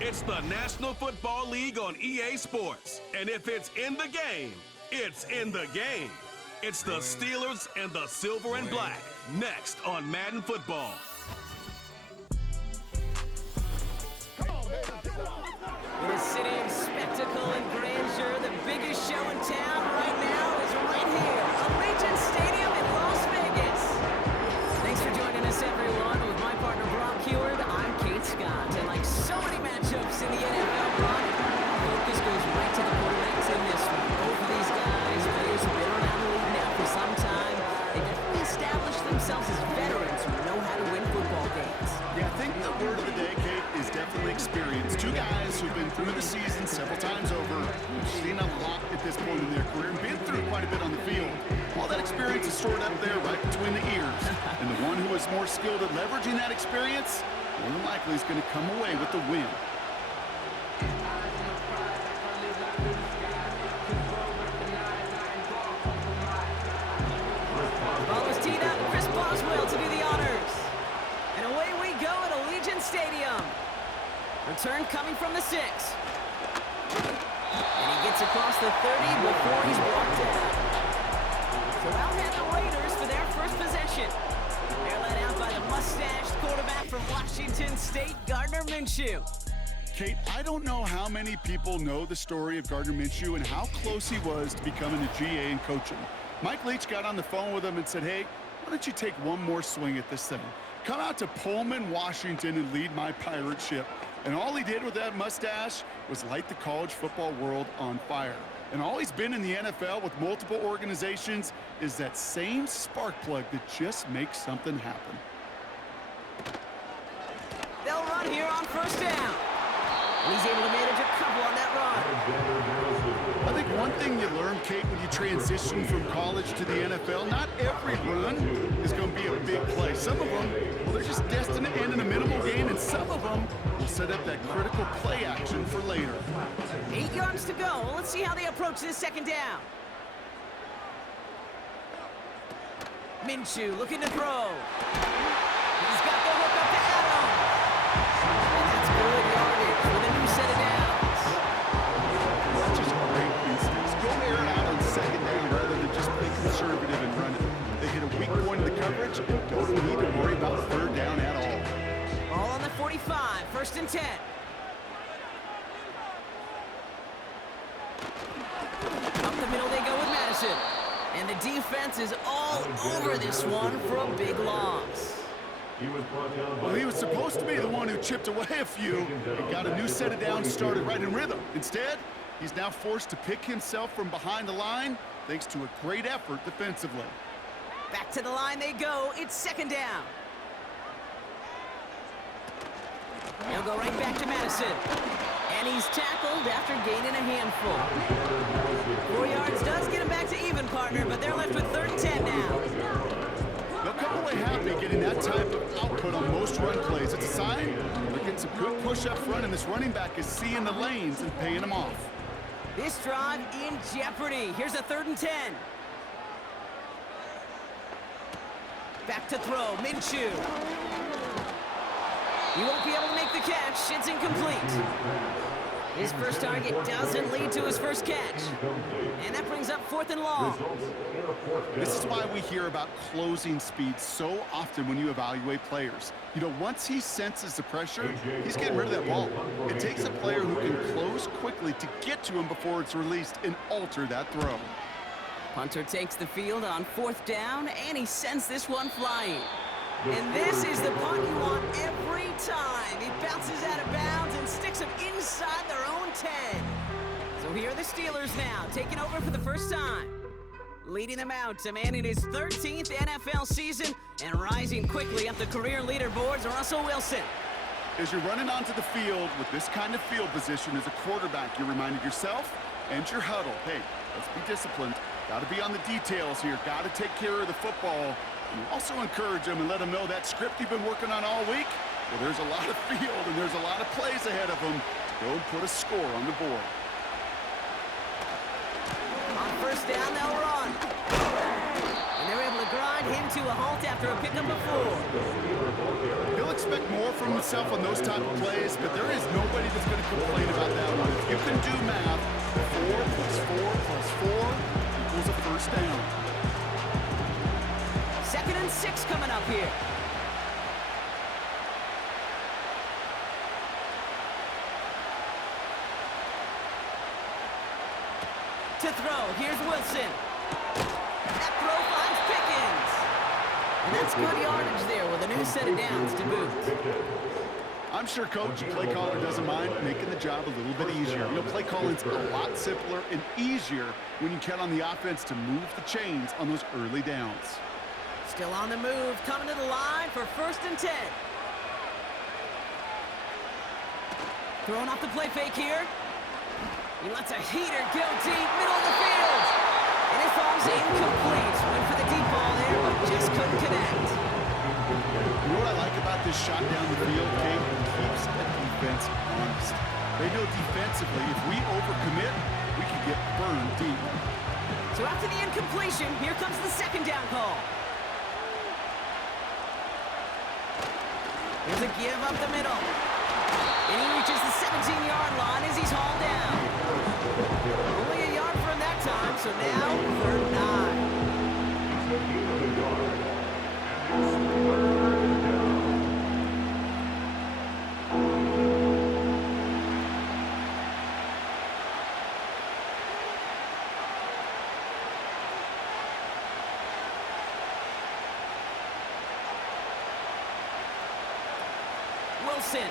It's the National Football League on EA Sports. And if it's in the game, it's in the game. It's the Steelers and the Silver and Black. Next on Madden Football. In a city of spectacle and grandeur, the biggest show in town right now is right here, Allegiant Stadium in Las Vegas. Thanks for joining us, everyone. With my partner, Brock Heward, I'm Kate Scott. And like so many matchups in the NFL, Brock, our focus goes right to the quarterbacks in this one. Both of these guys, players who've been around the league now for some time, they definitely established themselves as veterans who know how to win football games. Yeah, I think the word of the day, Kate, is definitely experience. Two guys who've been through the season several times over, who've seen a lot at this point in their career, and been through quite a bit on the field. All that experience is stored up there right between the ears. And the one who is more skilled at leveraging that experience, more than likely is going to come away with the win. Ball is teed up. Chris Boswell to do the honors. And away we go at Allegiant Stadium. Return coming from the 6. And he gets across the 30 before he's brought down. So out head the Raiders for their first possession. They're led out by the mustached quarterback from Washington State, Gardner Minshew. Kate, I don't know how many people know the story of Gardner Minshew and how close he was to becoming a GA and coaching. Mike Leach got on the phone with him and said, hey, why don't you take one more swing at this thing? Come out to Pullman, Washington, and lead my pirate ship. And all he did with that mustache was light the college football world on fire. And all he's been in the NFL with multiple organizations is that same spark plug that just makes something happen. They'll run here on first down. And he's able to manage a couple on that run. I think one thing you learn, Kate, when you transition from college to the NFL, not every run is going to be a big play. Some of them, well, they're just destined to end in a minimal gain, and some of them will set up that critical play action for later. 8 yards to go. Well, let's see how they approach this second down. Minshew looking to throw. He's got the hook up to Adam. And that's good yardage with a new set of downs. That's just great instincts. Go air it out on second down rather than just play conservative and run it. They hit a weak point in the coverage and don't need to worry about third down at all. Ball on the 45, first and 10. Up the middle they go with Madison. And the defense is all over this one for a big loss. Well, he was supposed to be the one who chipped away a few and got a new set of downs started right in rhythm. Instead, he's now forced to pick himself from behind the line thanks to a great effort defensively. Back to the line they go. It's second down. He'll go right back to Madison. And he's tackled after gaining a handful. 4 yards does get him back to even, partner, but they're left with third and 10 now. They'll come away happy getting that type of output on most run plays. It's a sign they're getting some good push up front, and this running back is seeing the lanes and paying them off. This drive in jeopardy. Here's a third and 10. Back to throw, Minshew. He won't be able to make the catch. It's incomplete. His first target doesn't lead to his first catch. And that brings up fourth and long. This is why we hear about closing speed so often when you evaluate players. You know, once he senses the pressure, he's getting rid of that ball. It takes a player who can close quickly to get to him before it's released and alter that throw. Punter takes the field on fourth down, and he sends this one flying. And this is the punt you want every time. He bounces out of bounds and sticks them inside their own 10. So here are the Steelers now, taking over for the first time. Leading them out to man in his 13th NFL season and rising quickly up the career leaderboards, Russell Wilson. As you're running onto the field with this kind of field position as a quarterback, you're reminding yourself and your huddle, hey, let's be disciplined. Got to be on the details here. Got to take care of the football. And also encourage them and let them know that script you've been working on all week, well, there's a lot of field and there's a lot of plays ahead of them. Go and put a score on the board. On first down, they'll run. And they're able to grind him to a halt after a pickup of 4. He'll expect more from himself on those type of plays, but there is nobody that's going to complain about that one. If you can do math, 4 plus 4 plus 4 equals a first down. 2nd and 6 coming up here. To throw, here's Wilson. That throw finds Pickens. And that's good yardage there with a new set of downs to boot. I'm sure coach and play caller doesn't mind making the job a little bit easier. You know, play calling's a lot simpler and easier when you count on the offense to move the chains on those early downs. Still on the move, coming to the line for 1st and 10. Throwing off the play fake here. He lets a heater go deep, middle of the field. And it falls incomplete. Went for the deep ball there, but just couldn't connect. You know what I like about this shot down the field, Kate? It keeps the defense honest. They know defensively, if we overcommit, we can get burned deep. So after the incompletion, here comes the 2nd down call. Here's a give up the middle. And he reaches the 17-yard line as he's hauled down. Only a yard from that time, so now 3rd and 9. Wilson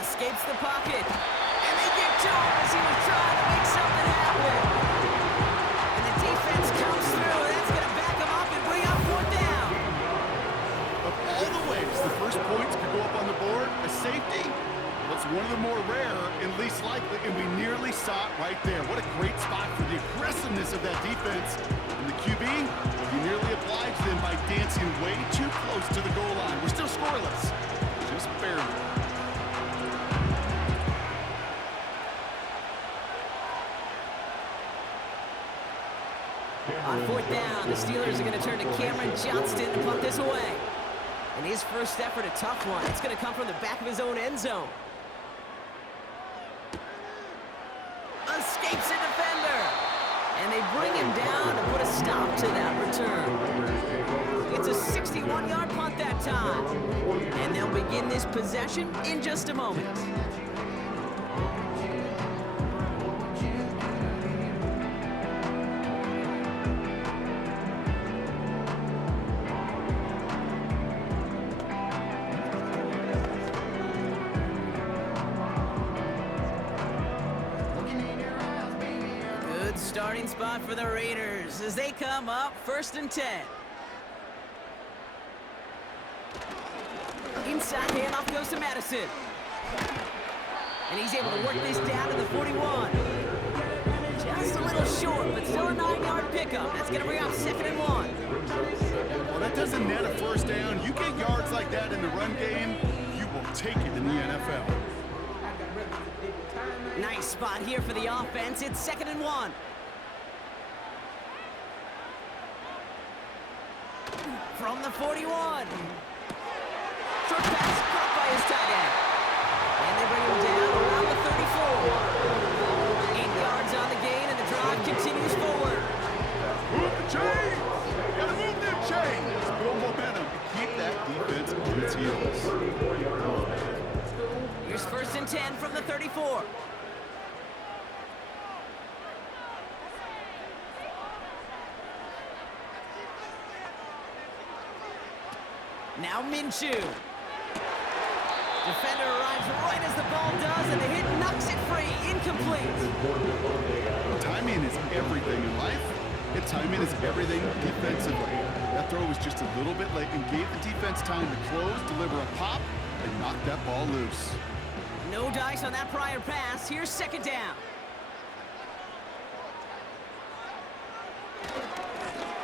escapes the pocket, and they get to him as he was trying to make something happen. And the defense comes through. That's going to back him up and bring up 4th down. Of all the ways the first points could go up on the board, a safety, well, it's one of the more rare and least likely, and we nearly saw it right there. What a great spot for the aggressiveness of that defense. And the QB, well, he nearly obliged them by dancing way too close to the goal line. We're still scoreless, just barely. On 4th down, the Steelers are going to turn to Cameron Johnston to punt this away. And his first effort, a tough one. It's going to come from the back of his own end zone. Escapes a defender. And they bring him down to put a stop to that return. It's a 61-yard punt that time. And they'll begin this possession in just a moment. Starting spot for the Raiders as they come up 1st and 10. Inside handoff goes to Madison. And he's able to work this down to the 41. Just a little short, but still a 9-yard pickup. That's going to bring up 2nd and 1. Well, that doesn't net a first down. You get yards like that in the run game, you will take it in the NFL. Nice spot here for the offense. It's 2nd and 1. From the 41. Short pass caught by his tight end. And they bring him down around the 34. 8 yards on the gain, and the drive continues forward. Move the chains! Gotta move them chains! Build momentum and keep that defense on its heels. Here's 1st and 10 from the 34. Now Minshew. Defender arrives right as the ball does, and the hit knocks it free. Incomplete. Timing is everything in life. And timing is everything defensively. That throw was just a little bit late and gave the defense time to close, deliver a pop, and knock that ball loose. No dice on that prior pass. Here's 2nd down.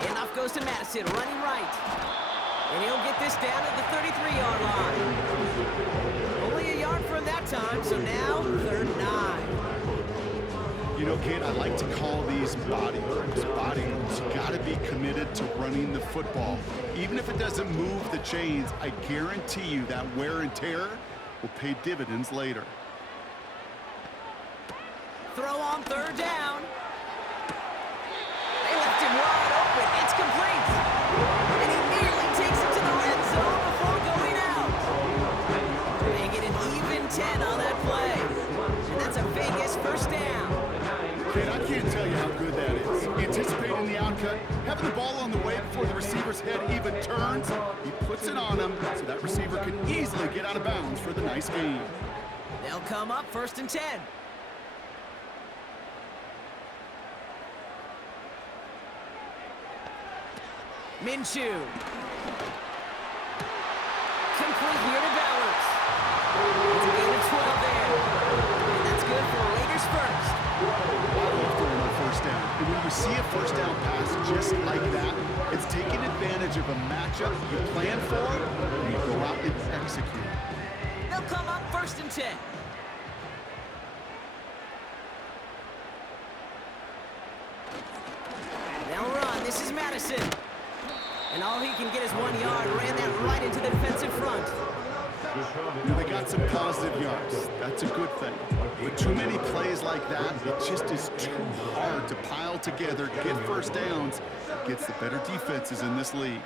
Handoff goes to Madison, running right. And he'll get this down at the 33-yard line. Only a yard from that time, so now 3rd and 9. You know, Kate, I like to call these body moves. Body moves. You got to be committed to running the football. Even if it doesn't move the chains, I guarantee you that wear and tear will pay dividends later. Throw on third down. They left him wide open. It's complete. And he nearly takes it to the red zone before going out. Make it an even 10 on that play. And that's a Vegas first down. Kate, I can't tell you how good that is. Anticipating the outcut, having the ball on the way before the receiver's head even turns, he puts it on him so that receiver can easily get out of bounds for the nice gain. They'll come up first and 10. Minshew. Complete here to Bowers. It's a gain of 12 there. And that's good for Raiders first. I love throwing on first down. And when you see a first down pass just like that, it's taking advantage of a matchup you plan for, and you go out and execute. They'll come up first and 10. They'll run. This is Madison. And all he can get is 1 yard. Ran that right into the defensive front. You know, they got some positive yards. That's a good thing. But too many plays like that, it just is too hard to pile together, get first downs, gets the better defenses in this league.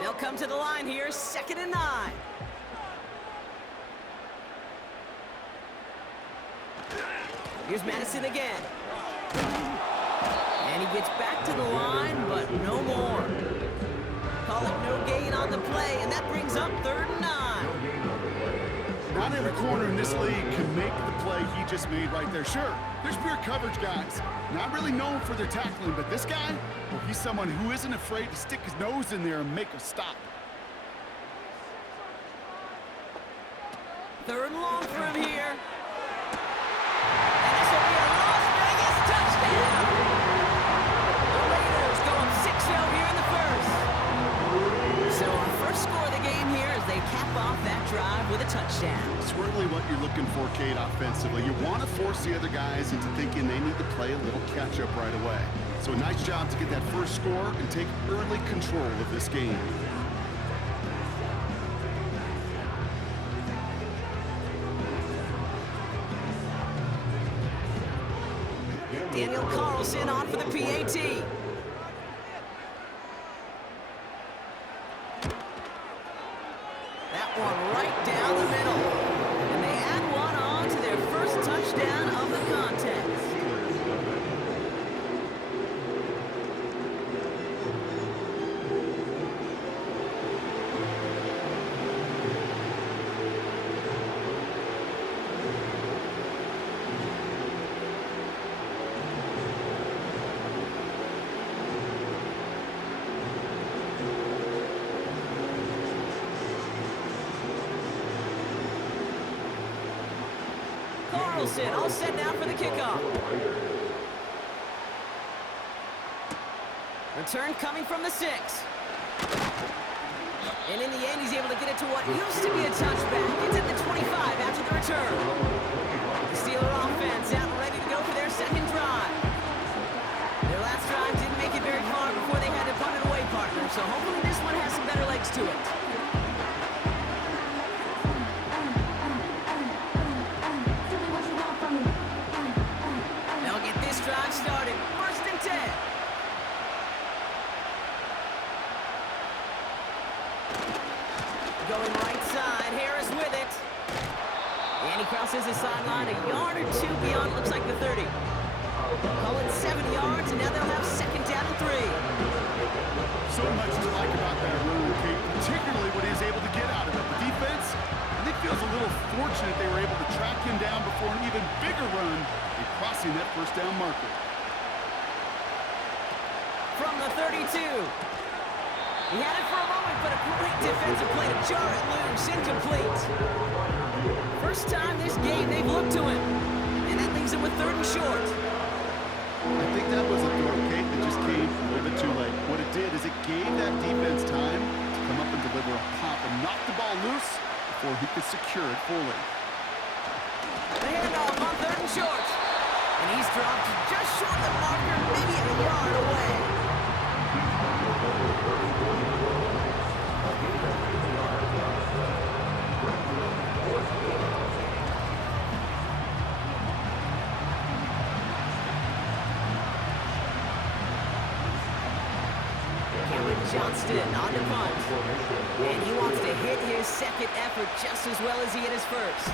They'll come to the line here, 2nd and 9. Here's Madison again. And he gets back to the line, but no more. Call it no gain on the play, and that brings up 3rd and 9. Not every corner in this league can make the play he just made right there. Sure, there's pure coverage guys. Not really known for their tackling, but this guy, well, he's someone who isn't afraid to stick his nose in there and make a stop. 3rd and long for him here. And this will be a Las Vegas touchdown. The Raiders go up 6-0 here in the first. So our first score of the game here as they cap off that drive with a touchdown. It's really what you're looking for, Kate, offensively. You want to force the other guys into thinking they need to play a little catch-up right away. So a nice job to get that first score and take early control of this game. Daniel Carlson on for the PAT. That one right down the middle. And they add one on to their first touchdown of the contest. Carlson all set now for the kickoff. Return coming from the 6. And in the end, he's able to get it to what used to be a touchback. It's at the 25 after the return. The Steeler offense out and ready to go for their second drive. Their last drive didn't make it very far before they had to punt it away, partner. So hopefully this one has some better legs to it. They'll get this drive started. 1st and 10. Going right side, Harris with it. And he crosses the sideline a yard or 2 beyond, looks like the 30. Call it 7 yards, and now they'll have 2nd down and 3. So much to like about that run, Kate, particularly what he was able to get out of it. The defense, I think, feels a little fortunate they were able to track him down before an even bigger run and crossing that first down marker. From the 32. He had it for a moment, but a great defensive play to jar it loose, incomplete. First time this game they've looked to him, and that leaves him with 3rd and short. I think that was a throw, Kate, that just came a little bit too late. What it did is it gave that defense time to come up and deliver a pop and knock the ball loose before he could secure it fully. The handoff on 3rd and short. And And he's dropped just short of the marker, maybe a yard away. Johnston on the punt. And he wants to hit his second effort just as well as he hit his first.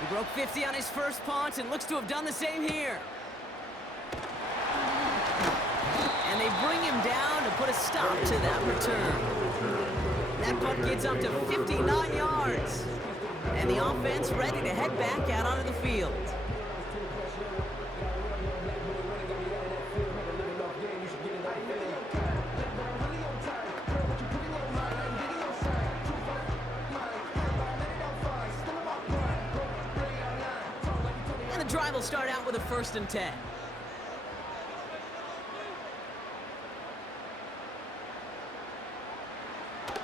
He broke 50 on his first punt and looks to have done the same here. And they bring him down to put a stop to that return. That punt gets up to 59 yards. And the offense ready to head back out onto the field. Drive will start out with a 1st and 10.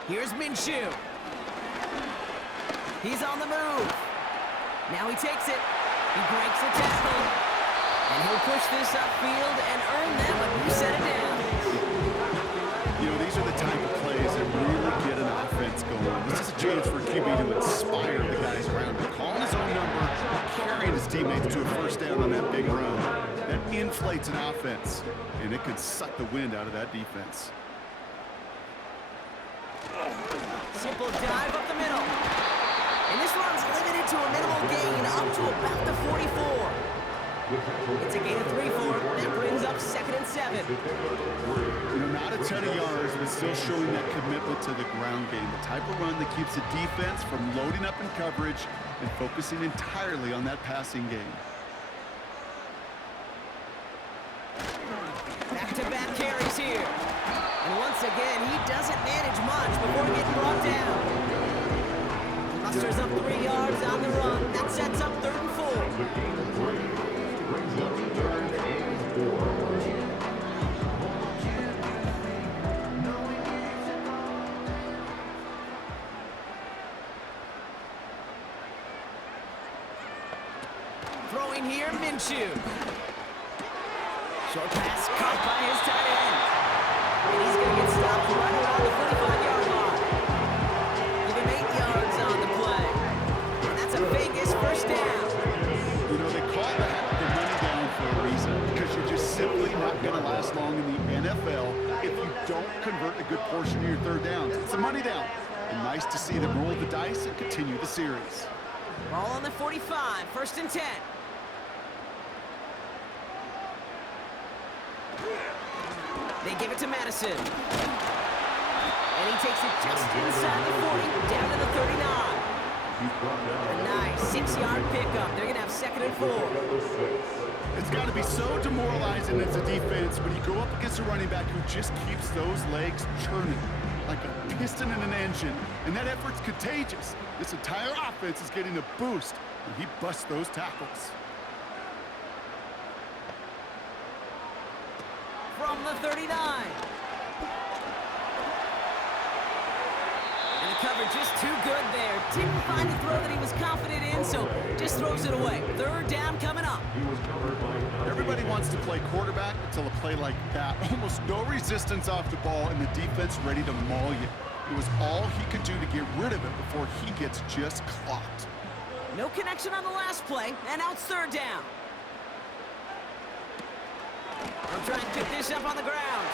Here's Minshew. He's on the move. Now he takes it. He breaks the tackle. And he'll push this upfield and earn them a new set of downs. You know, these are the type of plays that really get an offense going. This is a chance for QB to inspire the guys around him. Calling his own number, carrying his teammates to a 1st down on that big run. That inflates an offense, and it could suck the wind out of that defense. Simple dive up the middle. And this run's limited to a minimal gain up to about the 44. It's a gain of 3 for him. That brings up 2nd and 7. You know, not a ton of yards, but still showing that commitment to the ground game. The type of run that keeps the defense from loading up in coverage and focusing entirely on that passing game. Back-to-back carries here. And once again, he doesn't manage much before getting brought down. He musters up 3 yards on the run. That sets up 3rd and 4. Throwing here, Minshew. Short pass caught by his tight end. And he's going to get stopped right around the 45-yard line. Give him 8 yards on the play. And that's a Vegas 1st down. You know, they call that the money down for a reason, because you're just simply not going to last long in the NFL if you don't convert a good portion of your 3rd downs. It's a money down. And nice to see them roll the dice and continue the series. Ball on the 45, 1st and 10. They give it to Madison. And he takes it just inside the 40, down to the 39. A nice 6-yard pickup. They're going to have 2nd and 4. It's got to be so demoralizing as a defense when you go up against a running back who just keeps those legs churning like a piston in an engine, and that effort's contagious. This entire offense is getting a boost when he busts those tackles. From the 39. And the coverage just too good there. Didn't find the throw that he was confident in, so just throws it away. 3rd down coming up. Everybody wants to play quarterback until a play like that. Almost no resistance off the ball, and the defense ready to maul you. It was all he could do to get rid of it before he gets just clocked. No connection on the last play, and now it's 3rd down. They'll try and pick this up on the ground.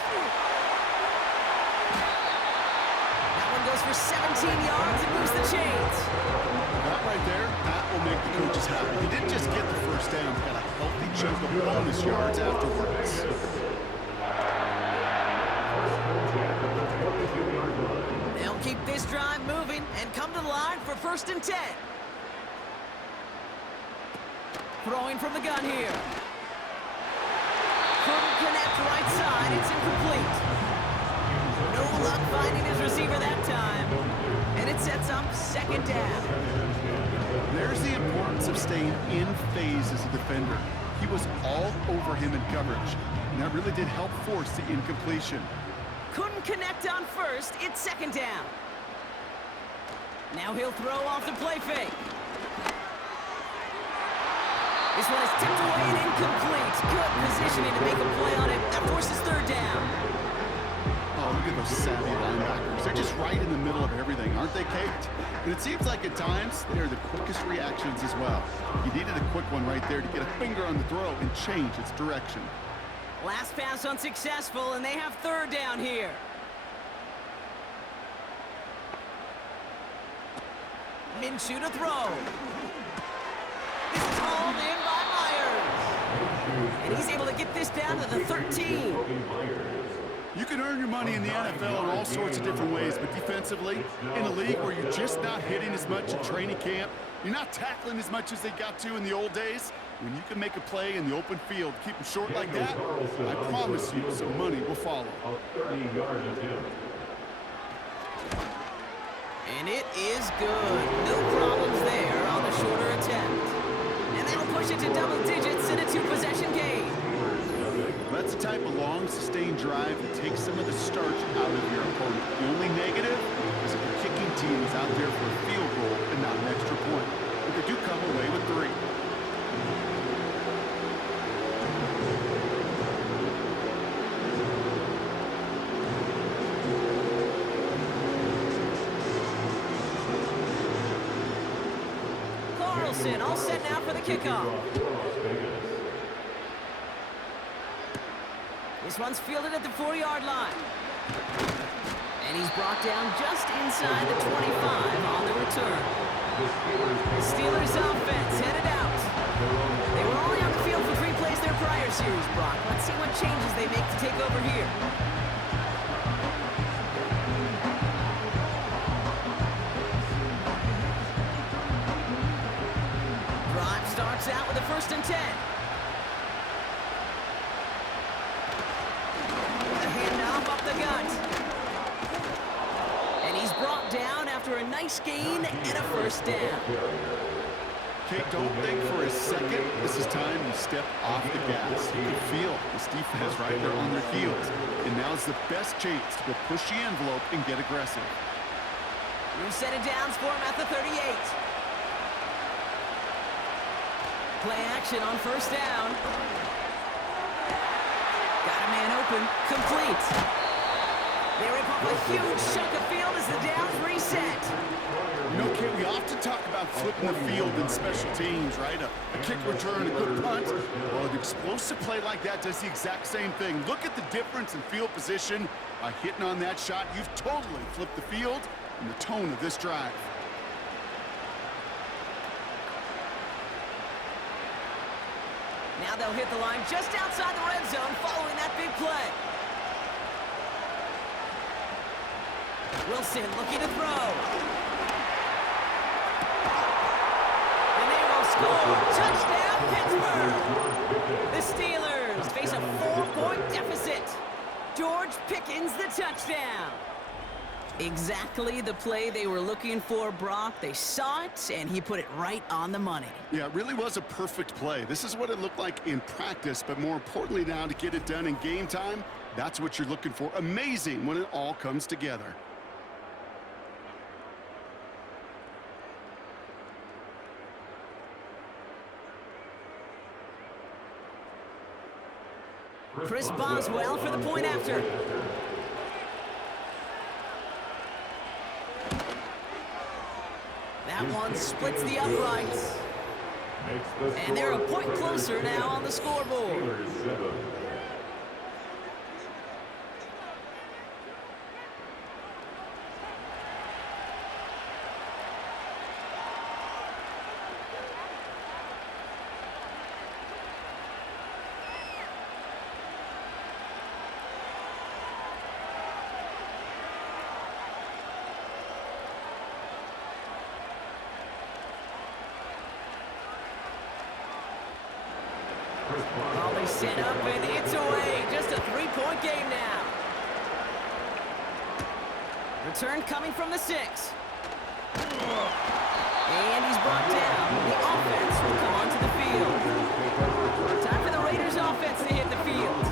That one goes for 17 yards and moves the chains. That right there, that will make the coaches happy. He didn't just get the 1st down, he got a healthy chunk of bonus yards afterwards. They'll keep this drive moving and come to the line for 1st and 10. Throwing from the gun here. Couldn't connect right side. It's incomplete. No luck finding his receiver that time. And it sets up 2nd down. There's the importance of staying in phase as a defender. He was all over him in coverage, and that really did help force the incompletion. Couldn't connect on 1st. It's 2nd down. Now he'll throw off the play fake. This one is tipped away and incomplete. Good positioning to make a play on it. That forces third down. Oh, look at those savvy linebackers. They're just right in the middle of everything, aren't they, Kate? And it seems like at times they're the quickest reactions as well. You needed a quick one right there to get a finger on the throw and change its direction. Last pass unsuccessful, and they have third down here. Minshew to throw. This is hauled in by Myers. And he's able to get this down to the 13. You can earn your money in the NFL in all sorts of different ways, but defensively, in a league where you're just not hitting as much in training camp, you're not tackling as much as they got to in the old days, when you can make a play in the open field, keep them short like that, I promise you some money will follow. And it is good. No problems there on the shorter attempt. And that'll push it to double digits in a two-possession game. That's the type of long, sustained drive that takes some of the starch out of your opponent. The only negative is if the kicking team is out there for a field goal and not an extra point. But they do come away with 3. Carlson all set now for the kickoff. This one's fielded at the 4-yard line. And he's brought down just inside the 25 on the return. The Steelers offense headed out. They were only on the field for 3 plays their prior series, Brock. Let's see what changes they make to take over here. Drive starts out with a 1st and 10. After a nice gain and a 1st down. Kate, don't think for a second this is time to step off the gas. You can feel this defense right there on their heels. And now's the best chance to go push the envelope and get aggressive. Reset it downs for him at the 38. Play action on 1st down. Got a man open. Complete. They rip off a huge chunk of field as the downs reset. You know, Kate, we often talk about flipping the field in special teams, right? A kick return, a good punt. Well, an explosive play like that does the exact same thing. Look at the difference in field position. By hitting on that shot, you've totally flipped the field and the tone of this drive. Now they'll hit the line just outside the red zone following that big play. Wilson looking to throw. And they will score. Touchdown, Pittsburgh. The Steelers face a 4-point deficit. George Pickens the touchdown. Exactly the play they were looking for, Brock. They saw it, and he put it right on the money. Yeah, it really was a perfect play. This is what it looked like in practice, but more importantly now to get it done in game time, that's what you're looking for. Amazing when it all comes together. Chris Boswell for the point after. That one splits the uprights. And they're a point closer now on the scoreboard. Well, they set up and it's away. Just a 3-point game now. Return coming from the 6. And he's brought down. The offense will come onto the field. Time for the Raiders offense to hit the field.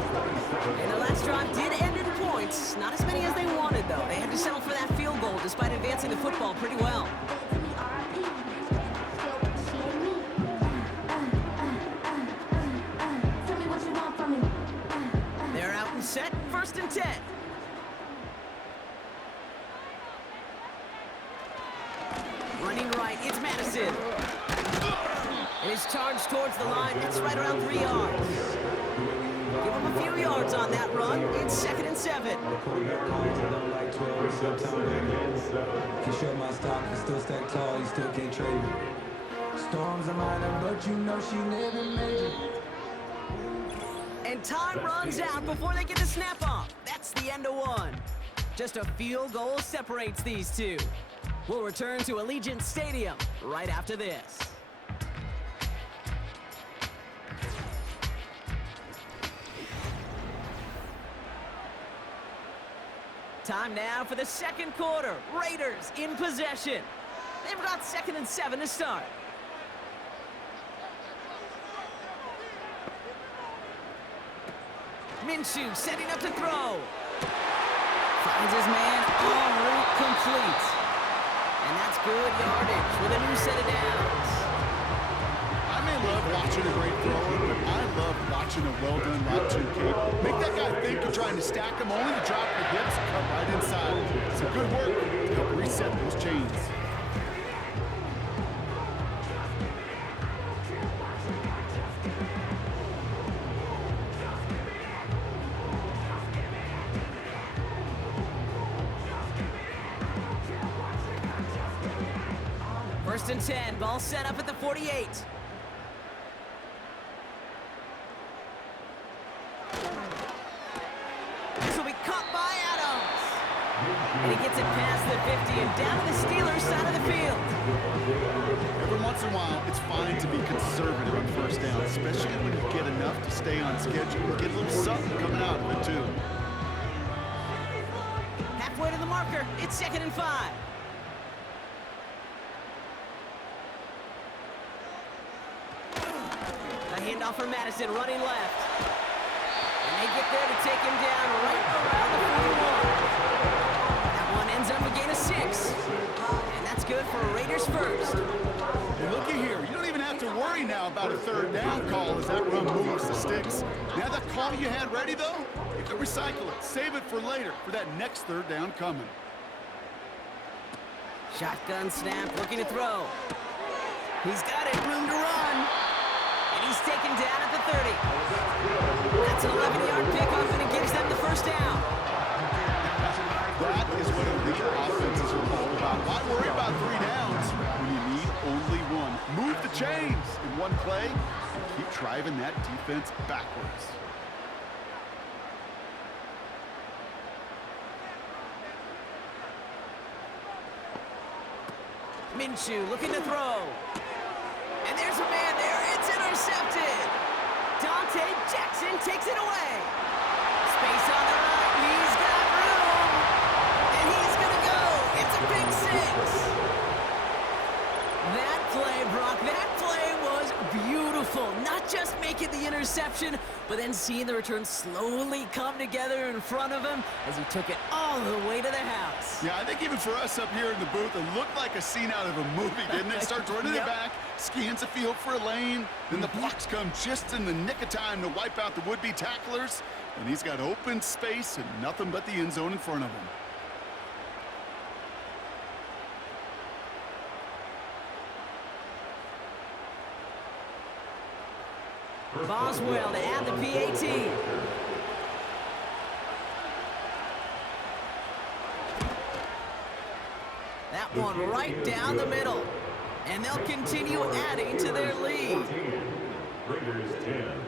And the last drive did end in points. Not as many as they wanted, though. They had to settle for that field goal despite advancing the football pretty well. Running right, it's Madison. And his charge towards the line, it's right around 3 yards. Give him a few yards on that run. It's 2nd and 7. Can show my stock, but still stack tall, you still can't trade me. Storms are mine, but you know she never made it. And time runs out before they get the snap off. That's the end of one. Just a field goal separates these two. We'll return to Allegiant Stadium right after this. Time now for the second quarter. Raiders in possession. They've got 2nd and 7 to start. Minshew setting up to throw. Finds his man en route complete. And that's good yardage with a new set of downs. I may love watching a great thrower, but I love watching a well-done route 2, Kate. Make that guy think you're trying to stack him, only to drop your hips and cut right inside. Some good work to help reset those chains. First and 10, ball set up at the 48. This will be caught by Adams. And he gets it past the 50 and down to the Steelers' side of the field. Every once in a while, it's fine to be conservative on first down, especially when you get enough to stay on schedule. You get a little something coming out of it, too. Halfway to the marker, it's 2nd and 5. A handoff for Madison, running left. And they get there to take him down right around the 41. That one ends up a gain of 6. And that's good for Raiders first. And looky here, you don't even have to worry now about a third down call as that run moves the sticks. Now that call you had ready, though, you can recycle it. Save it for later, for that next third down coming. Shotgun snap, looking to throw. He's got it, room to run. And he's taken down at the 30. That's an 11-yard pickup, and it gives them the first down. That is what elite offenses are all about. Why worry about 3 downs when you need only one? Move the chains in one play and keep driving that defense backwards. Minshew looking to throw. And there's a man there. It's intercepted. Dante Jackson takes it away. Space on the right. He's got room. And he's going to go. It's a big 6. That play, Brock, that play was beautiful. Not just making the interception, but then seeing the return slowly come together in front of him as he took it all the way to the house. Yeah, I think even for us up here in the booth, it looked like a scene out of a movie, didn't it? Starts running it back, scans the field for a lane, then the blocks come just in the nick of time to wipe out the would-be tacklers, and he's got open space and nothing but the end zone in front of him. Boswell to add the PAT. That one right down the middle. And they'll continue adding to their lead. Raiders 10.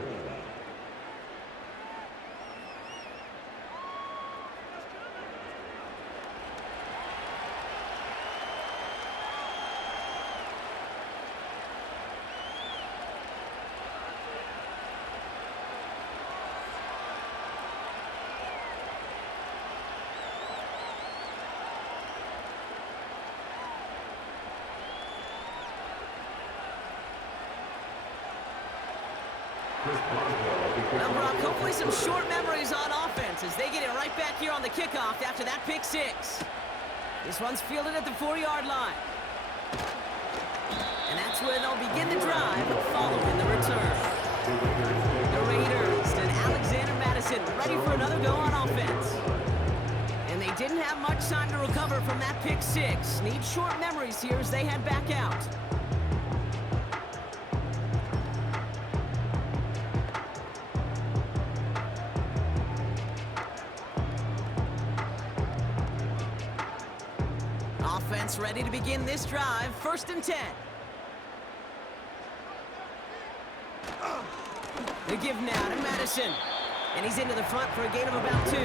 Well, Brock, hopefully some short memories on offense as they get it right back here on the kickoff after that pick 6. This one's fielded at the 4-yard line. And that's where they'll begin the drive following the return. The Raiders and Alexander Madison ready for another go on offense. And they didn't have much time to recover from that pick six. Need short memories here as they head back out. Offense ready to begin this drive. 1st and 10. They give now to Madison. And he's into the front for a gain of about 2.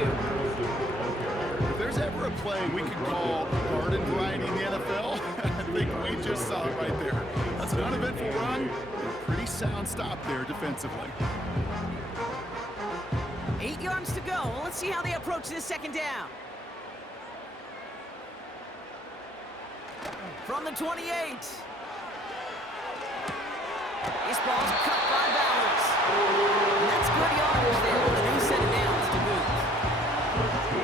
If there's ever a play we could call garden variety in the NFL, I think we just saw it right there. That's an uneventful run and a pretty sound stop there defensively. 8 yards to go. Let's see how they approach this 2nd down. From the 28. This ball's cut by Bowers. And that's good yardage there with a new set of downs to boot.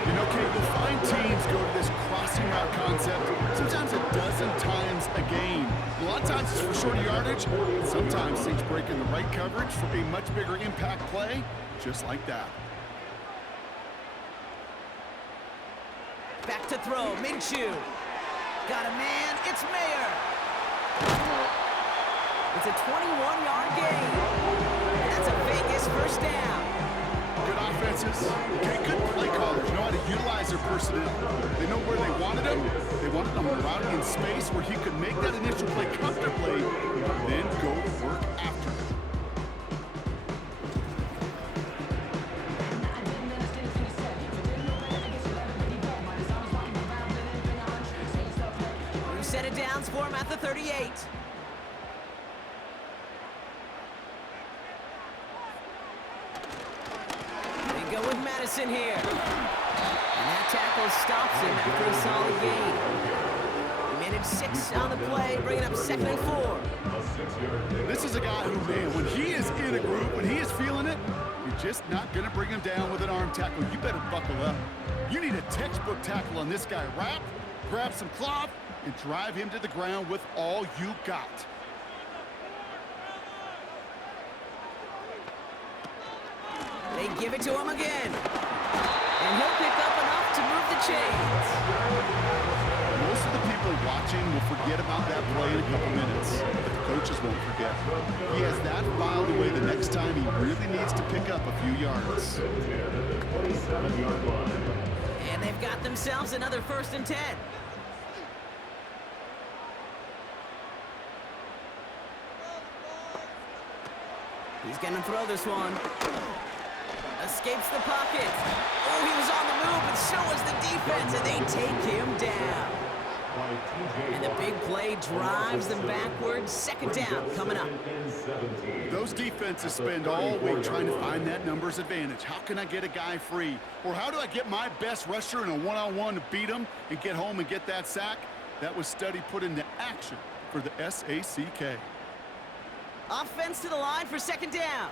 You know, Kate, you'll find teams go to this crossing route concept sometimes a dozen times a game. A lot of times it's for shorter yardage, but sometimes things break in the right coverage for a much bigger impact play, just like that. Back to throw, Minshew. Got a man, it's Mayer. It's a 21-yard gain. And that's a Vegas 1st down. Good offenses, okay, good play callers know how to utilize their personnel. They know where they wanted him. They wanted him routed in space where he could make that initial play comfortably, then go to work after it. Set of downs for him at the 38. They go with Madison here. And that tackle stops him after a solid gain. He managed 6 on the play, bringing up 2nd and 4. This is a guy who, man, when he is in a group, when he is feeling it, you're just not going to bring him down with an arm tackle. You better buckle up. You need a textbook tackle on this guy. Wrap, grab some cloth, and drive him to the ground with all you got. They give it to him again. And he'll pick up enough to move the chains. Most of the people watching will forget about that play in a couple minutes, but the coaches won't forget. He has that filed away the next time he really needs to pick up a few yards. And they've got themselves another 1st and 10. He's going to throw this one. Escapes the pocket. Oh, he was on the move, but so was the defense, and they take him down. And the big play drives them backwards. 2nd down coming up. Those defenses spend all week trying to find that numbers advantage. How can I get a guy free? Or how do I get my best rusher in a one-on-one to beat him and get home and get that sack? That was study put into action for the SACK. Offense to the line for 2nd down.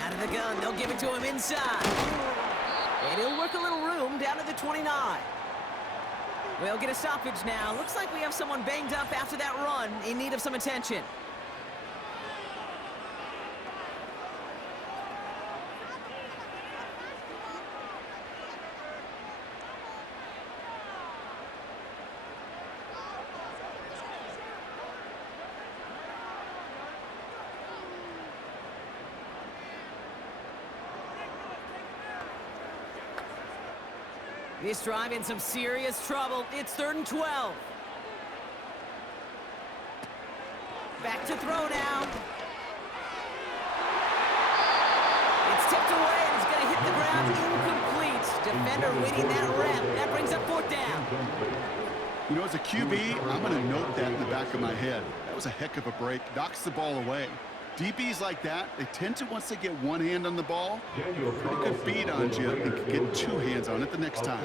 Out of the gun, they'll give it to him inside. And he'll work a little room down to the 29. We'll get a stoppage now. Looks like we have someone banged up after that run in need of some attention. This drive in some serious trouble. It's 3rd and 12. Back to throw now. It's tipped away and it's going to hit the ground incomplete. Defender winning that rep. That brings up 4th down. You know, as a QB, I'm going to note that in the back of my head. That was a heck of a break. Knocks the ball away. DBs like that, they tend to, once they get one hand on the ball, pretty good beat on you and can get 2 hands on it the next time.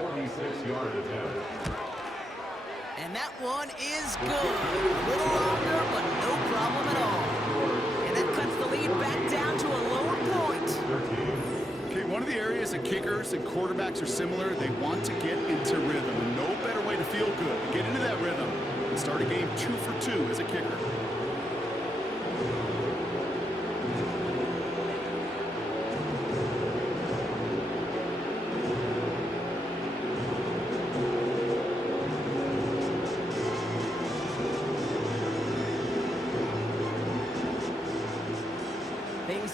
And that one is good. A little longer, but no problem at all. And that cuts the lead back down to a lower point. Okay, one of the areas that kickers and quarterbacks are similar, they want to get into rhythm. And no better way to feel good, to get into that rhythm, and start a game 2 for 2 as a kicker.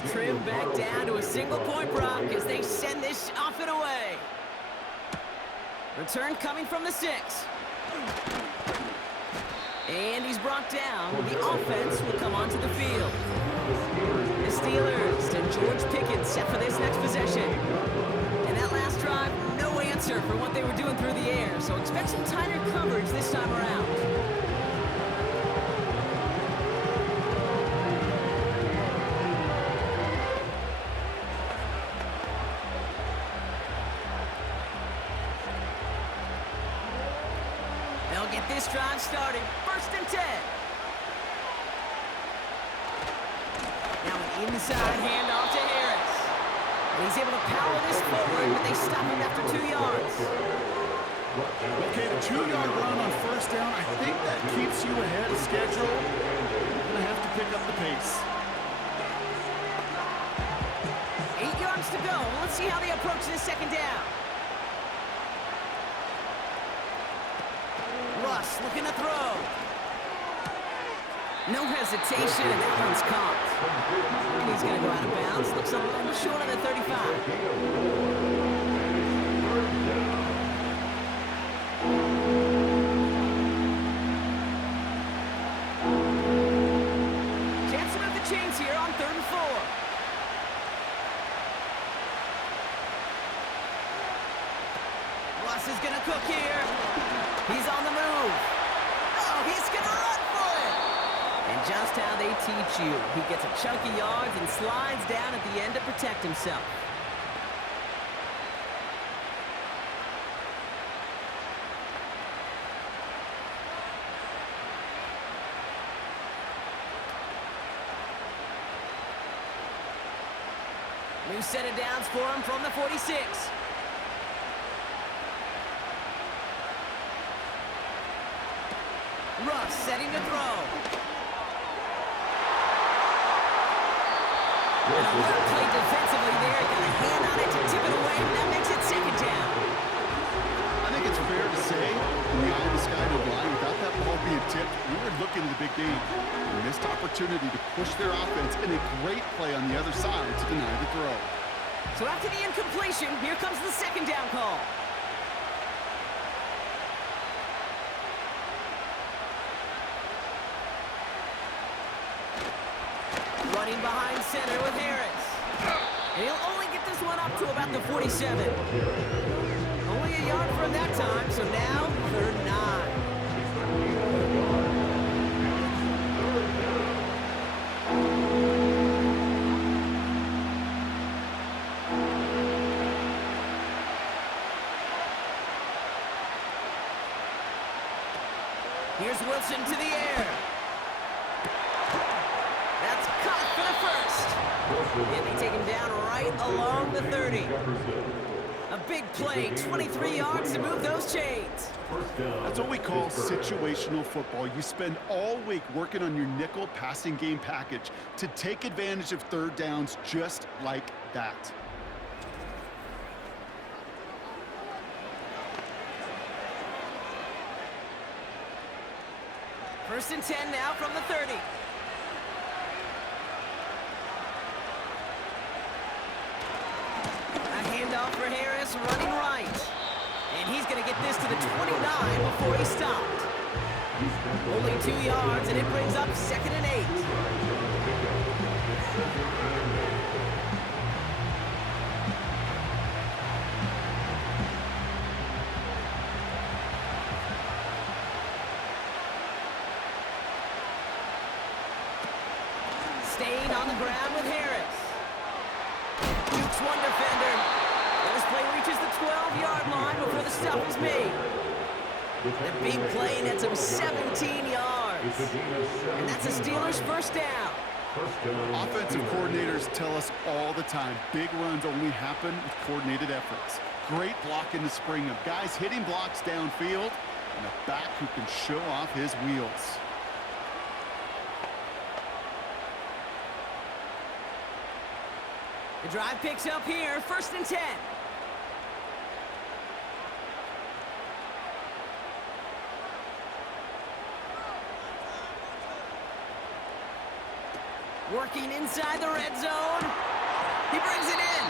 is trimmed back down to a single-point rock as they send this off and away. Return coming from the 6. And he's brought down. The offense will come onto the field. The Steelers and George Pickens set for this next possession. And that last drive, no answer for what they were doing through the air, so expect some tighter coverage this time around. They'll get this drive started. 1st and 10. Now an inside handoff to Harris. And he's able to power this forward, but they stop him after 2 yards. Okay, the 2-yard run on 1st down, I think that keeps you ahead of schedule. You're going to have to pick up the pace. 8 yards to go. Let's see how they approach this 2nd down. Russ looking to throw. No hesitation, and that one's caught. And he's going to go out of bounds. Looks a little short of the 35. Chance to move the chains here on 3rd and 4. Russ is going to cook here. He's on the move. Oh, he's going to run for it. And just how they teach you. He gets a chunk of yards and slides down at the end to protect himself. New set of downs for him from the 46. Russ setting to throw. And a well played defensively there. Got a hand on it to tip it away, and that makes it 2nd down. I think it's fair to say, in the eye of the sky no line, without that ball being tipped, we were looking at the big game. A missed opportunity to push their offense, and a great play on the other side to deny the throw. So after the incompletion, here comes the 2nd down call. Running behind center with Harris. And he'll only get this one up to about the 47. Only a yard from that time, so now 3rd and 9. Here's Wilson to the air. That's caught for the 1st. And they take him down right along the 30. A big play, 23 yards to move those chains. That's what we call situational football. You spend all week working on your nickel passing game package to take advantage of 3rd downs just like that. First and 10 now from the 30. A handoff for Harris, running right. And he's going to get this to the 29 before he stopped. Only 2 yards, and it brings up 2nd and 8. Staying on the ground with Harris. Dukes one defender. And this play reaches the 12-yard line before the stop is made. The big play nets him 17 yards. And that's a Steelers 1st down. Offensive coordinators tell us all the time, big runs only happen with coordinated efforts. Great block in the spring of guys hitting blocks downfield and a back who can show off his wheels. The drive picks up here, 1st and 10. Working inside the red zone. He brings it in.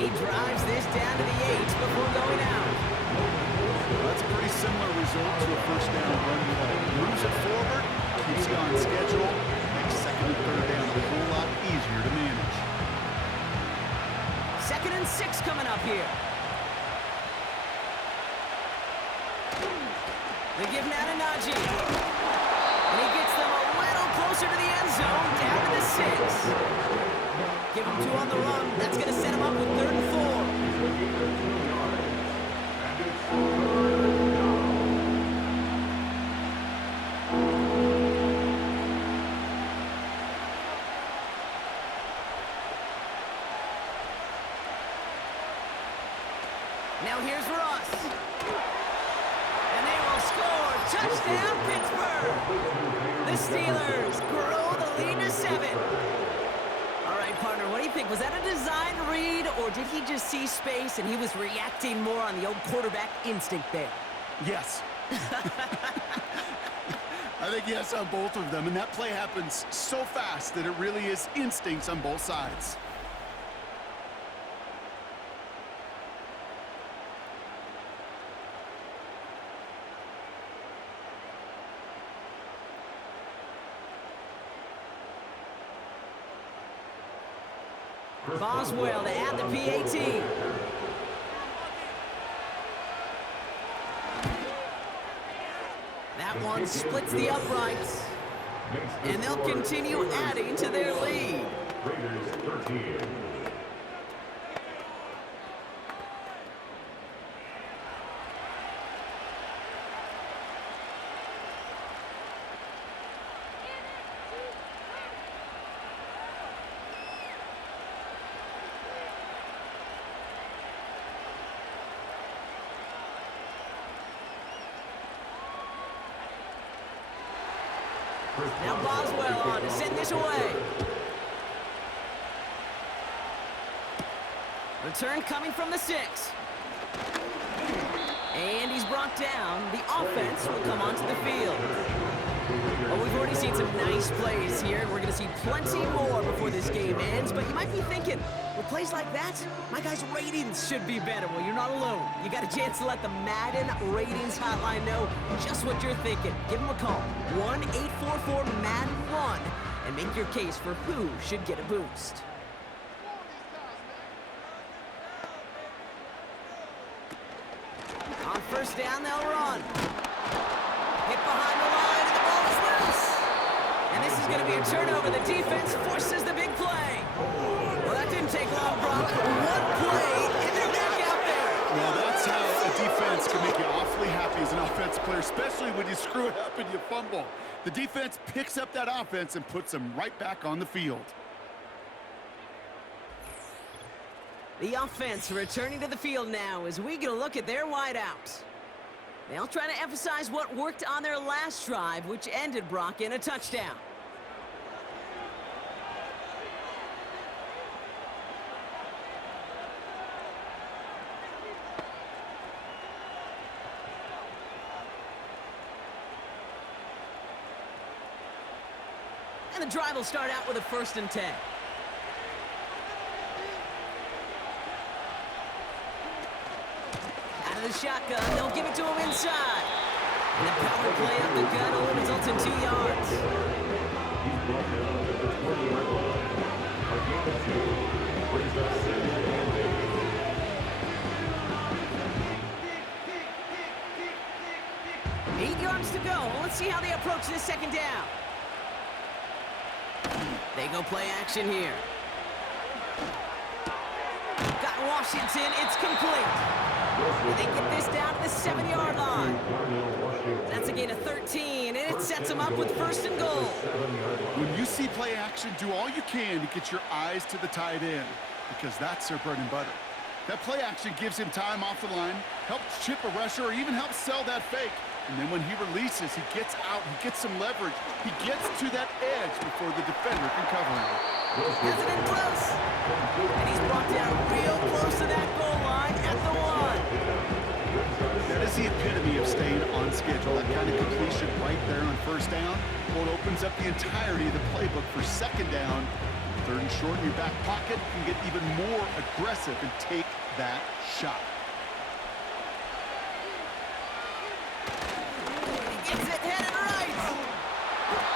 He drives this down to the 8 before going out. Well, that's a pretty similar result to a first down run play. Moves it forward, keeps you on schedule, makes second and third down a whole lot easier to manage. 2nd and 6 coming up here. They give now to Najee. And he gets them a little closer to the end zone, down to the 6. Give him 2 on the run. That's going to set him up with 3rd and 4. Now here's Russ. And they will score. Touchdown, Pittsburgh. The Steelers grow the lead to 7. All right, partner, what do you think? Was that a design read, or did he just see space and he was reacting more on the old quarterback instinct there? Yes. I think yes on both of them, and that play happens so fast that it really is instincts on both sides. Boswell to add the PAT. That one splits the uprights. And they'll continue adding to their lead. Raiders 13. Now Boswell on to send this away. Return coming from the 6. And he's brought down. The offense will come onto the field. Well, we've already seen some nice plays here, and we're going to see plenty more before this game ends. But you might be thinking, with plays like that, my guys' ratings should be better. Well, you're not alone. You got a chance to let the Madden ratings hotline know just what you're thinking. Give them a call, 1-844-MADDEN-1, and make your case for who should get a boost. On first down, they'll run. Hit behind the line, and the ball is loose. And this is going to be a turnover. The defense forces the big play. Well, that didn't take long, Brock. One play, and they're back out there. Well, that's how a defense can make you awfully happy as an offensive player, especially when you screw it up and you fumble. The defense picks up that offense and puts them right back on the field. The offense returning to the field now as we get a look at their wideouts. They'll try to emphasize what worked on their last drive, which ended, Brock, in a touchdown. And the drive will start out with a 1st and 10. Out of the shotgun, they'll give it to him inside. And the power play up the gut only results in 2 yards. He's brought down at the 20-yard line. A gain of 2 brings up 7 and 8 yards to go. Let's see how they approach this 2nd down. They go play action here. Got Washington. It's complete. And they get this down to the 7-yard line. That's a gain of 13, and it sets them up with 1st and goal. When you see play action, do all you can to get your eyes to the tight end, because that's their bread and butter. That play action gives him time off the line, helps chip a rusher, or even helps sell that fake. And then when he releases, he gets out, he gets some leverage. He gets to that edge before the defender can cover him. Has it in close. And he's brought down real close to that goal line at the 1. That is the epitome of staying on on schedule. That kind of completion right there on first down. Well, it opens up the entirety of the playbook for second down. Third and short in your back pocket. You can get even more aggressive and take that shot. He gets it headed right.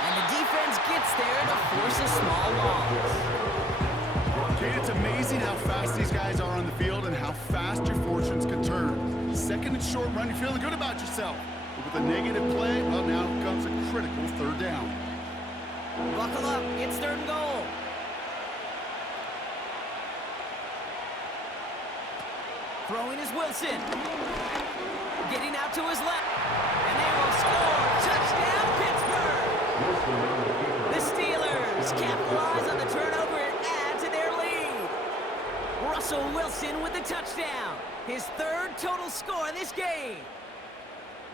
And the defense gets there to force a small loss. Jay, it's amazing how fast these guys are on the field and how fast your fortunes can turn. Second and short run, you're feeling good about yourself. But with a negative play, well, now comes a critical third down. Buckle up, it's third and goal. Throwing is Wilson. Getting out to his left. And they will score. Touchdown, Pittsburgh! The Steelers capitalize on the turnover and add to their lead. Russell Wilson with the touchdown. His third total score this game.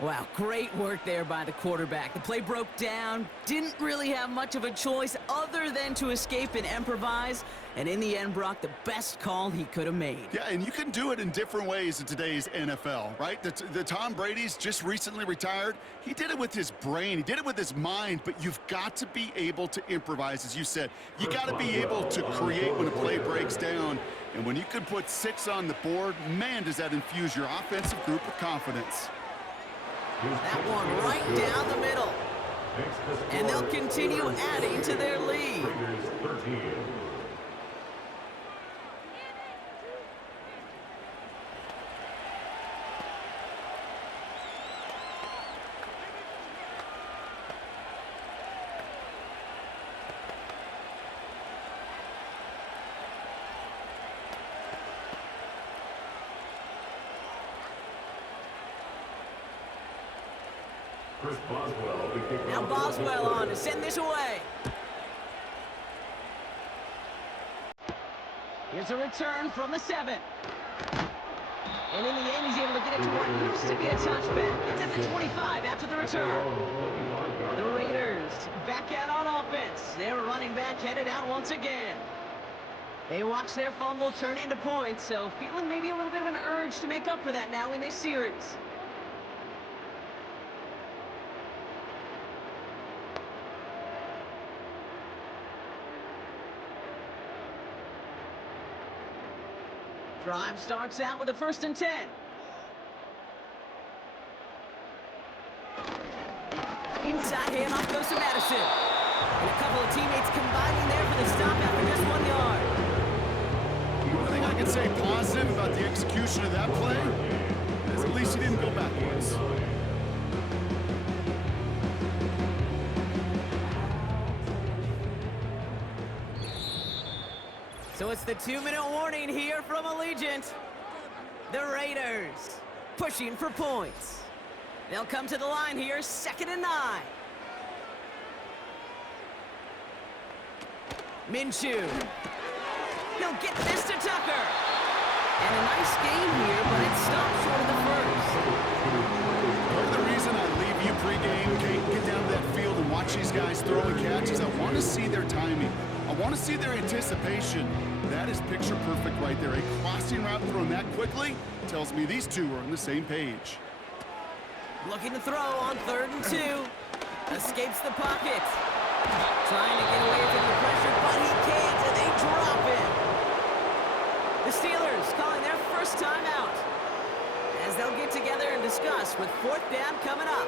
Wow, great work there by the quarterback. The play broke down, didn't really have much of a choice other than to escape and improvise, and in the end, Brock, the best call he could have made. Yeah, and you can do it in different ways in today's NFL, right? The Tom Brady's just recently retired. He did it with his brain. He did it with his mind, but you've got to be able to improvise, as you said. You got to be able to create when a play breaks down, and when you can put 6 on the board, man, does that infuse your offensive group with confidence. That one right down the middle. And they'll continue adding to their lead. Now Boswell on to send this away. Here's a return from the 7. And in the end, he's able to get it to what used to be a touchback. It's at the 25 after the return. The Raiders back out on offense. Their running back headed out once again. They watch their fumble turn into points, so feeling maybe a little bit of an urge to make up for that now in this series. Drive starts out with a 1st and 10. Inside handoff goes to Madison. And a couple of teammates combining there for the stop after just 1 yard. One thing I can say positive about the execution of that play is at least he didn't go backwards. So it's the 2-minute warning here from Allegiant. The Raiders pushing for points. They'll come to the line here, 2nd and 9. Minshew. He'll get this to Tucker. And a nice game here, but it stops short of the first. Part of the reason I leave you pregame, Kate, get down to that field and watch these guys throw and catch is I want to see their timing. I want to see their anticipation. That is picture perfect right there. A crossing route thrown that quickly tells me these two are on the same page. Looking to throw on 3rd and 2. Escapes the pocket. Trying to get away from the pressure, but he can't, and they drop him. The Steelers calling their first time out as they'll get together and discuss with 4th down coming up.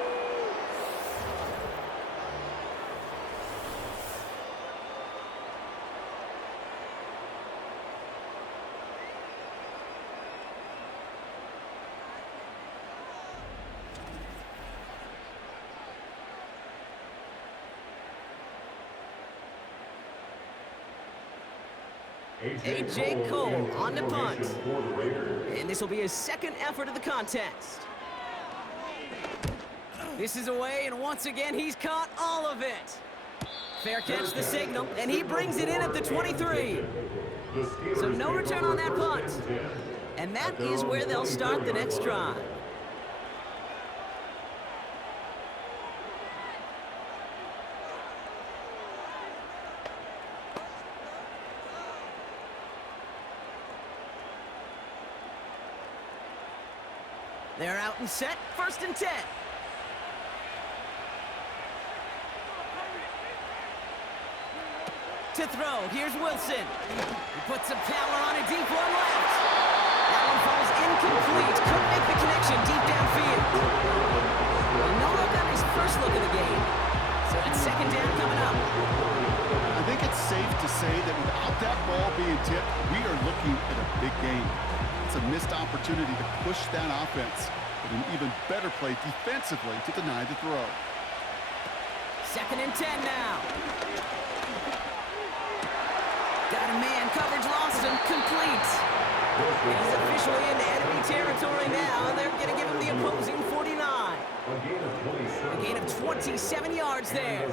A.J. Cole on the punt. And this will be his 2nd effort of the contest. This is away, and once again, he's caught all of it. Fair catch the signal, and he brings it in at the 23. So no return on that punt. And that is where they'll start the next drive. They're out and set, 1st and 10. To throw, here's Wilson. He puts some power on a deep one left. That one falls incomplete. Couldn't make the connection deep downfield. Well, no look on his first look of the game. So it's second down coming up. I think it's safe to say that without that ball being tipped, we are looking at a big game. It's a missed opportunity to push that offense, but an even better play defensively to deny the throw. Second and 10 now. Got a man, coverage lost him, complete. And he's officially into enemy territory now, and they're going to give him the opposing 49. A gain of 27 yards there.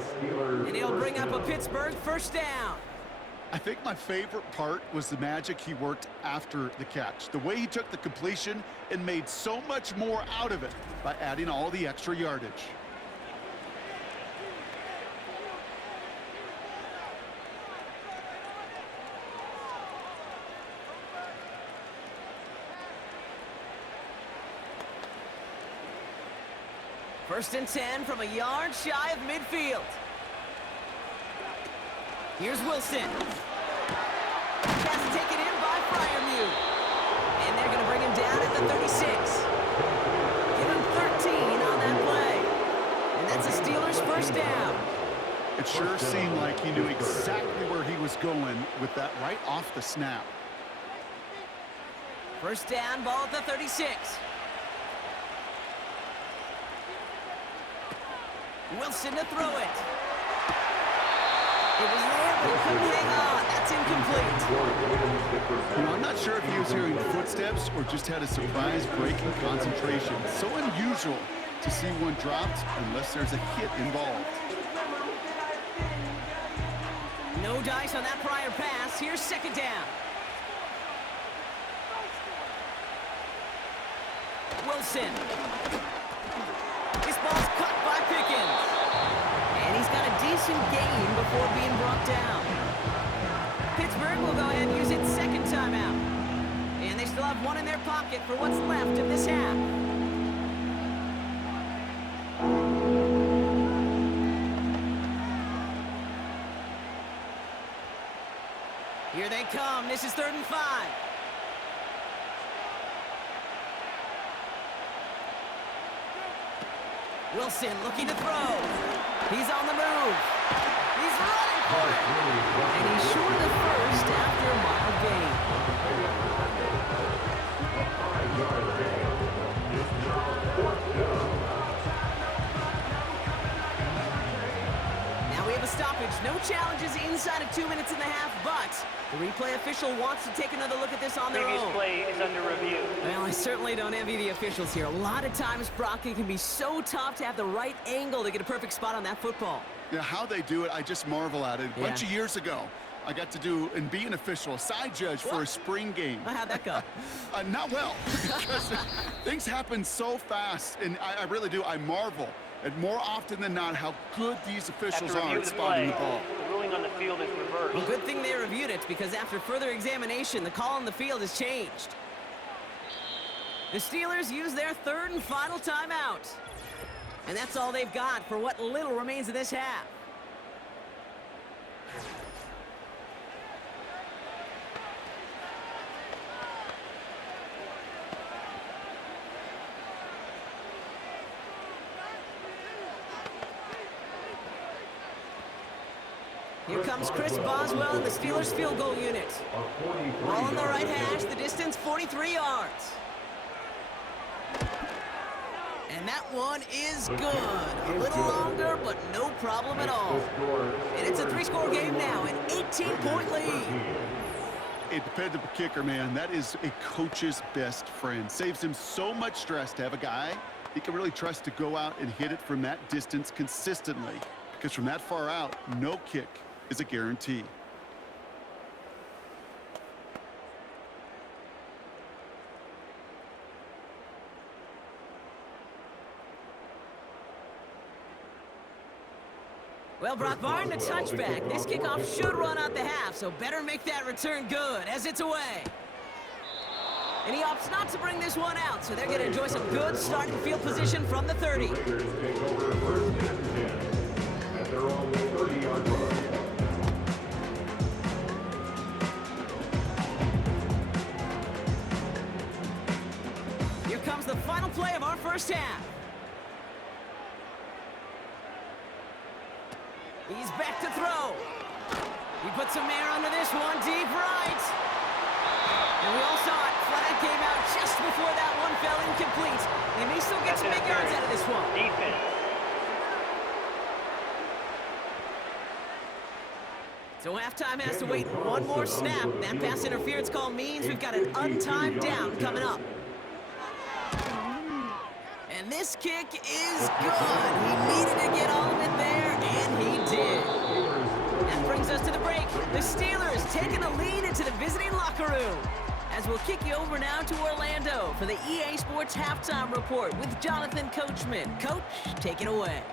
And he'll bring up a Pittsburgh first down. I think my favorite part was the magic he worked after the catch. The way he took the completion and made so much more out of it by adding all the extra yardage. First and 10 from a yard shy of midfield. Here's Wilson. Pass taken in by Fryermuth. And they're going to bring him down at the 36. Give him 13 on that play. And that's a Steelers first down. It sure seemed like he knew exactly where he was going with that right off the snap. First down, ball at the 36. Wilson to throw it. It was there, but he couldn't hang on. That's incomplete. You know, I'm not sure if he was hearing footsteps or just had a surprise-breaking concentration. So unusual to see one dropped unless there's a hit involved. No dice on that prior pass. Here's second down. Wilson. This ball's cut by Pickens. And he's got a decent gain before being brought down. Pittsburgh will go ahead and use its second timeout. And they still have one in their pocket for what's left of this half. Here they come. This is 3rd and 5. Wilson looking to throw. He's on the move. He's running for it. And he's short of the first after a mild gain. Now we have a stoppage. No challenges inside of 2 minutes and a half, but the replay official wants to take another look at this on their own. Previous play is under review. Well, I certainly don't envy the officials here. A lot of times, Brock, it can be so tough to have the right angle to get a perfect spot on that football. Yeah, how they do it, I just marvel at it. A bunch of years ago, I got to do and be an official, a side judge for a spring game. How'd that go? Not well, because things happen so fast, and I really do. I marvel at more often than not how good these officials are at spotting the ball. The ruling on the field is reversed. Well, good thing they reviewed it, because after further examination, the call on the field has changed. The Steelers use their 3rd and final timeout. And that's all they've got for what little remains of this half. Here comes Chris Boswell in the Steelers field goal unit. Ball on the right hash, the distance 43 yards. And that one is good. A little longer, but no problem at all. And it's a 3-score game now, an 18-point lead. A dependable kicker, man, that is a coach's best friend. Saves him so much stress to have a guy he can really trust to go out and hit it from that distance consistently. Because from that far out, no kick is a guarantee. Well, Brock, barring the touchback, this kickoff should run out the half, so better make that return good as it's away. And he opts not to bring this one out, so they're going to enjoy some good starting field position from the 30. Raiders take over 1st and 10 at their own 30-yard line. comes the final play of our first half. He's back to throw. He puts some air under this one, deep right. And we all saw it. Flag came out just before that one fell incomplete. They may still get some big yards out of this one. Defense. So halftime has to wait one more snap. That pass interference call means we've got an untimed down coming up. And this kick is good. He needed to get all of it there, and he did. That brings us to the break. The Steelers taking a lead into the visiting locker room. As we'll kick you over now to Orlando for the EA Sports Halftime Report with Jonathan Coachman. Coach, take it away.